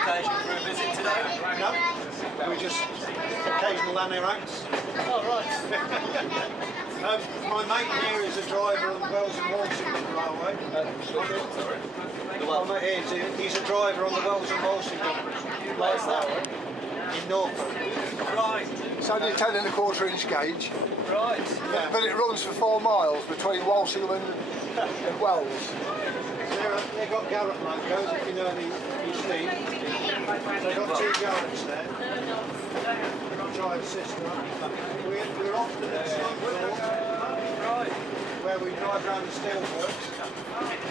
occasion for a visit today? No, we just occasional anerox. Oh, right. My mate here is a driver on the Wells and Walsingham Railway. My mate here, he's a driver on the Wells and Walsingham Railway in Norfolk. Right. It's only a 10.25 inch gauge. Right. Yeah. But it runs for 4 miles between Walsingham and Wells. They've got Garrett locos, if you know the steam. They've got 2 Garretts there. Drive system. We're often at Slumberthorpe, Right. where we drive around the steelworks.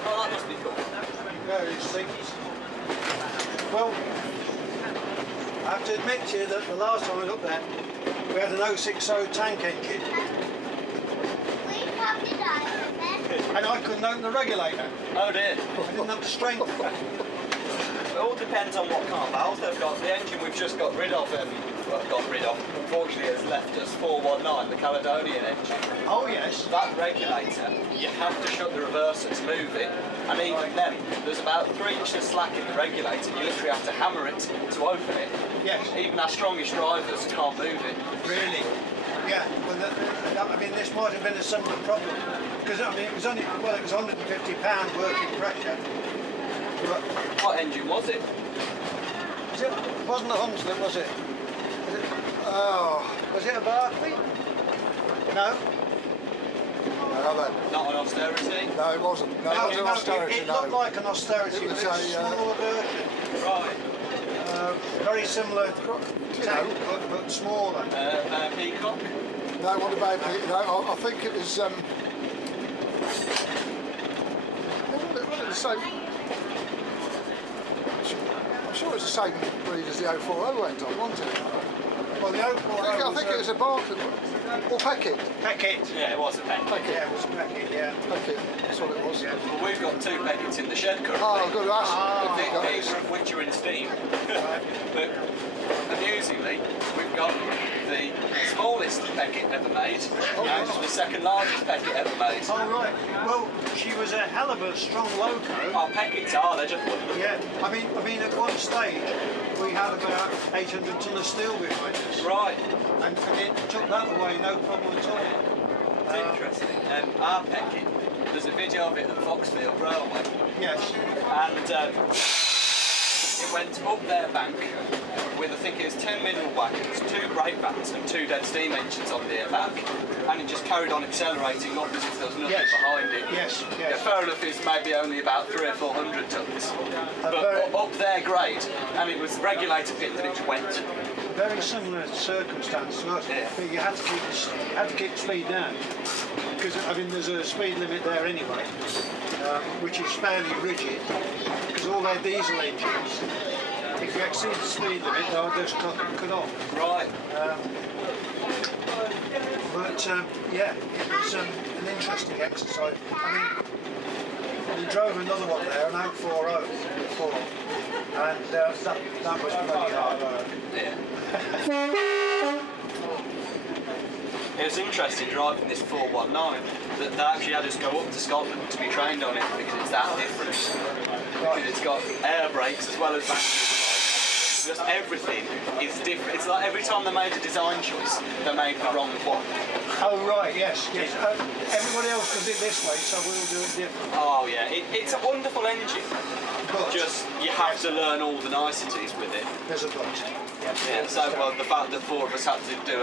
Oh, that must be cool. Various things. Well, I have to admit to you that the last time I was up there, we had an 060 tank engine. And I couldn't open the regulator. Oh dear. I didn't have the strength. It all depends on what kind of valves they've got. The engine we've just got rid of, unfortunately has left us 419, the Caledonian engine. Oh yes. That regulator, you have to shut the reverser to move it, and even then, there's about 3 inches slack in the regulator. You literally have to hammer it to open it. Yes. Even our strongest drivers can't move it. Really? Yeah. Well, I mean, this might have been a similar problem because I mean, it was only it was £150 working pressure. But What engine was it? it wasn't a Hunslet, was it? Was it a Barclay? No. No, then. Not an austerity? No, it wasn't. No, it wasn't austerity, it looked like an austerity, It was but it's a smaller version. Right. Very similar tank, but smaller. Peacock? No, what about it? No, I think it was. Wasn't it the same? I'm sure it's the same breed as the 040 went on, wasn't it? Well, the 040 I think it was a Barclay. Or Peckett. Peckett. Yeah, it was a Peckett. Yeah, it was a Peckett, yeah. Peckett, that's what it was. Yeah. Well, we've got 2 Pecketts in the shed currently. Oh, good, that's Neither of which are in steam. But amusingly, we've got the smallest Peckett ever made and the 2nd largest Peckett ever made. Oh, right. Well, she was a hell of a strong loco. Our Pecketts are, they're just wonderful. Yeah. I mean, at one stage, we had about 800 ton of steel behind us. Right. And it took that away, no problem at all. It's interesting. Our Peckett, there's a video of it at Foxfield Railway. Yes. And it went up their bank with, I think it was 10 mineral wagons, 2 brake vans and 2 dead steam engines on their back, and it just carried on accelerating up as if there was nothing behind it. Yes, Yeah, yes. fair enough, it's maybe only about 300 or 400 tons, but up their grade, and it was regulator pins and it just went. Very similar circumstance to us, Yeah. but you had to keep the speed down because I mean there's a speed limit there anyway, which is fairly rigid because all their diesel engines, if you exceed the speed limit, they'll just cut off. Right. Yeah, it was an interesting exercise. I mean, we drove another one there, an 040 before, and that was bloody hard work. Yeah. It was interesting driving this 419 that they actually had us go up to Scotland to be trained on it because it's that different. Because it's got air brakes as well as batteries. Just everything is different. It's like every time they made a design choice, they made the wrong one. Oh right, yes. Everybody else does it this way, so we'll do it different. Oh yeah, it's a wonderful engine. But Just you have to learn all the niceties with it. there's a but. Yeah. So well, the fact that 4 of us had to do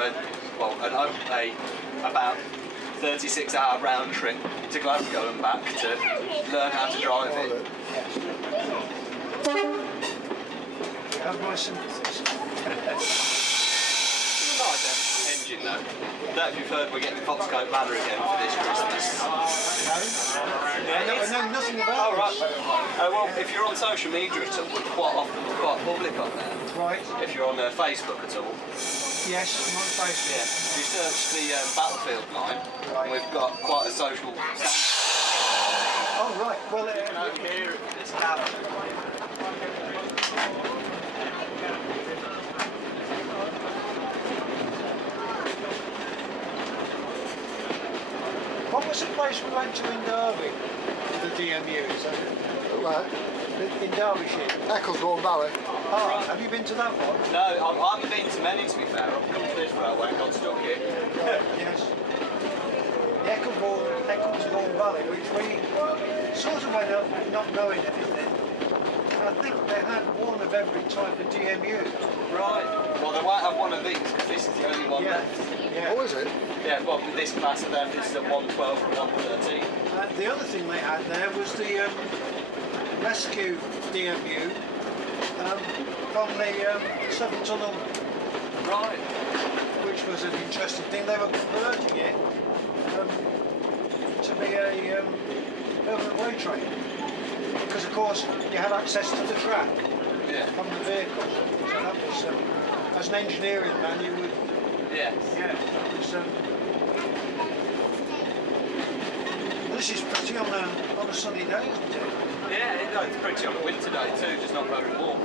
about 36-hour round trip to Glasgow and back to learn how to drive it. Have my sympathies. Nice engine though. Don't know if you've heard we're getting Foxcote Manor again for this Christmas. I know nothing about Oh right. this. Well, if you're on social media at all, we're quite often quite public on there. Right. If you're on Facebook at all. Yes, I'm on Yeah. Facebook. If you search the Battlefield line, we've got quite a social Oh right. Well, over here at this cabin. what was the place we went to in Derby? The DMU, is that it? Well, in Derbyshire. Ecclesbourne Valley. Ah, have you been to that one? No, I haven't been to many, to be fair. I've come to this railway and got stuck here. Yes. The Ecclesbourne Valley, which we sort of went up not knowing anything. And I think they had one of every type of DMU. Right. Well, they won't have one of these because this is the only one Yeah. left. Yeah. Oh, is it? Yeah, well, with this class of them, this is a 112 and 113. The other thing they had there was the rescue DMU from the Severn Tunnel, Right. which was an interesting thing. They were converting it to be a permanent way train because, of course, you had access to the track Yeah. from the vehicle. So that was, as an engineering man, you would, Yes. yeah, it was. This is pretty on a sunny day, isn't it? Yeah, it's pretty on a winter day too, just not very warm.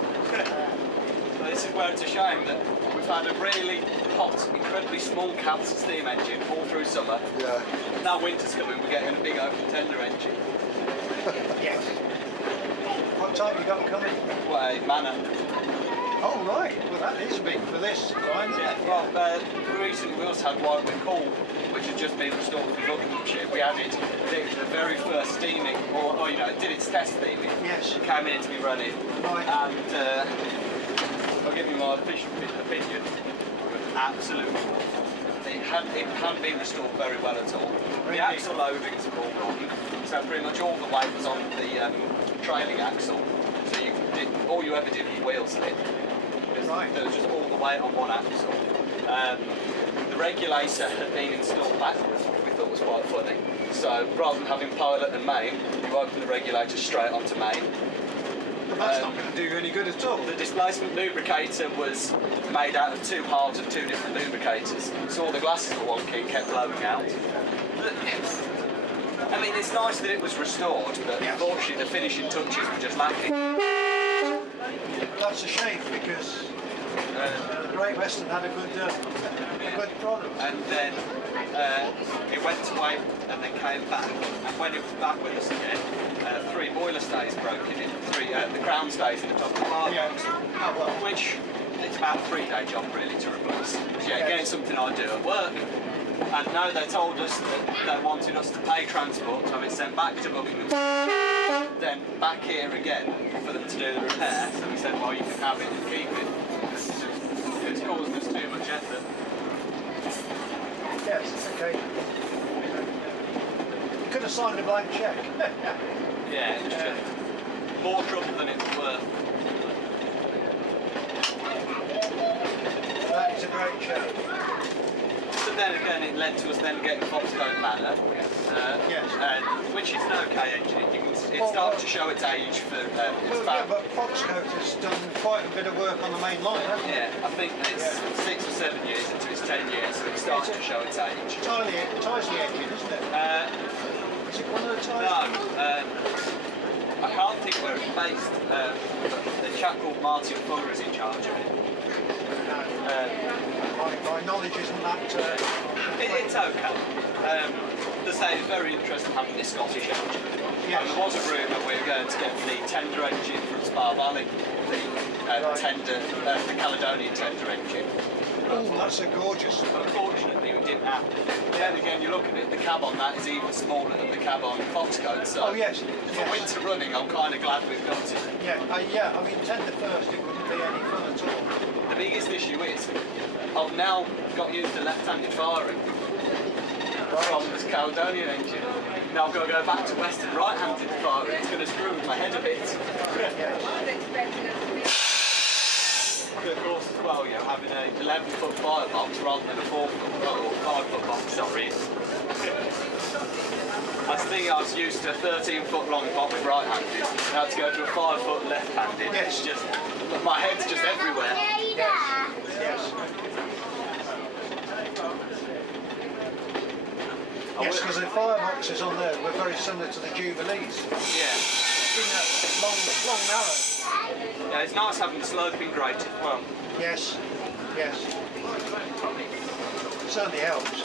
But this is where it's a shame that we've had a really hot, incredibly small cab steam engine all through summer. Yeah. Now winter's coming, we're getting a big open tender engine. Yes. What type you got coming? What a manner. Oh right, well that is big for this line, isn't Yeah, it? well, recently we also had one with Cool, which had just been restored for Buckinghamshire. We added the very first steaming, or you know, it did its test steaming. Yes. It came in to be running, Right. and I'll give you my official opinion. Absolutely. It hadn't been restored very well at all. The axle loadings were all wrong, so pretty much all the weight was on the trailing axle. So all you ever did was wheel slip. Right. There was just all the weight on one axle. The regulator had been installed backwards, which we thought was quite funny. So rather than having pilot and main, you open the regulator straight onto main. But that's not going to do you any good at all. The displacement lubricator was made out of two halves of two different lubricators, so all the glasses were wonky and kept blowing out. I mean, it's nice that it was restored, but Yes. unfortunately the finishing touches were just lacking. That's a shame because the Great Western had a good product. And then it went away and then came back. And when it was back with us again, three boiler stays broken in, the crown stays in the top of the bar Yeah. box, Oh well. which it's about a 3-day job really to replace. Yeah, again, it's something I do at work. And now they told us that they wanted us to pay transport to have it sent back to Buckingham, then back here again for them to do the repair. So we said, well, you can have it and keep it. It's causing us too much effort. Yes. Okay. You could have signed a blank cheque. Yeah, it was just more trouble than it was worth. That is a great show. But then again, it led to us then getting Foxcode Manor, Yes. which is an okay engine. It starts to show its age for its Well, yeah, but Foxcoat has done quite a bit of work on the main line, hasn't it? Yeah, I think it's 6 or 7 years into its 10 years, so it starts to show its age. Ties the engine, isn't it? Is it one of the ties? No, I can't think where it's based. But the chap called Martin Fuller is in charge of it. My knowledge isn't that. It's okay. They say it's very interesting having this Scottish engine. Yes. And there was a rumour we were going to get the tender engine from Spa Valley, the Caledonian tender engine. Oh, that's a gorgeous. But unfortunately, it didn't happen. Then again, you look at it, the cab on that is even smaller than the cab on Foxcode. So Oh yes. for winter running, I'm kind of glad we've got it. Yeah. I mean, tender first, it wouldn't be any fun at all. The biggest issue is I've now got used to left-handed firing from this Caledonian engine. Now I've got to go back to Western right-handed firing. It's going to screw with my head a bit. But of course, as well, you know, having an 11-foot firebox rather than a 4-foot or 5-foot box, sorry. I think I was used to a 13-foot long box with right-handed. Now to go to a 5-foot left-handed. Yes. It's just my head's just everywhere. Yes. Yes, because the fireboxes on there were very similar to the Jubilees. Yeah. In that long narrow. Yeah, it's nice having the sloping grate as well. Yes. Certainly helps.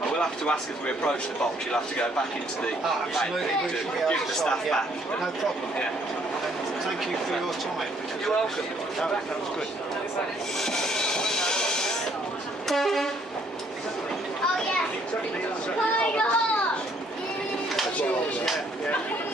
I will have to ask as we approach the box, you'll have to go back into the Absolutely, bank we to should be able give to the solve, staff yeah. back. No problem. Yeah. And thank you for your time. You're welcome. That was good. Oh yeah. That's yours, yeah.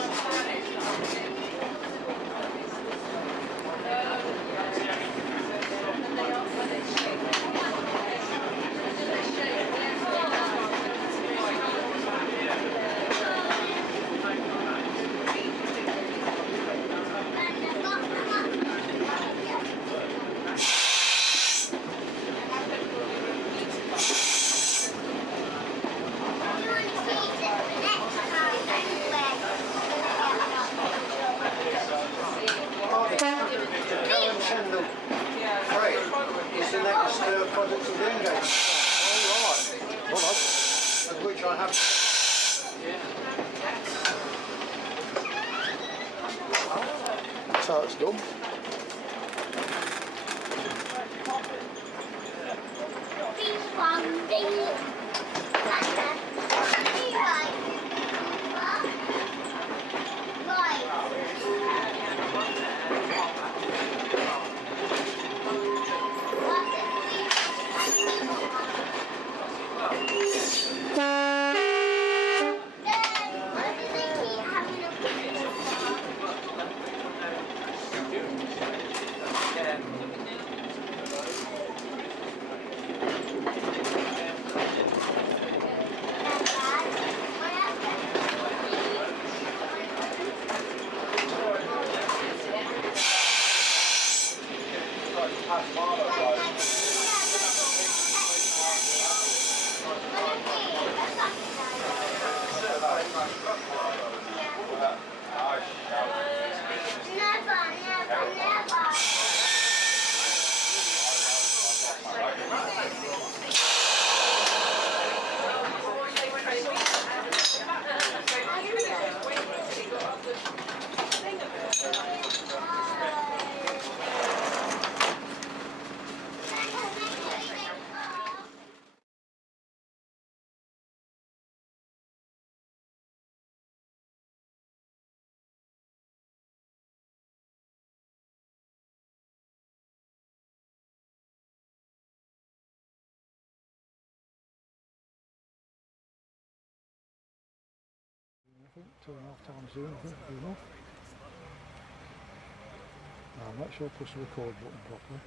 Is the next project of the engagement. All right. Well, Of which I have. that's how it's done. I think 2.5 times zoom, I think would be enough. No, I'm not sure I push the record button properly.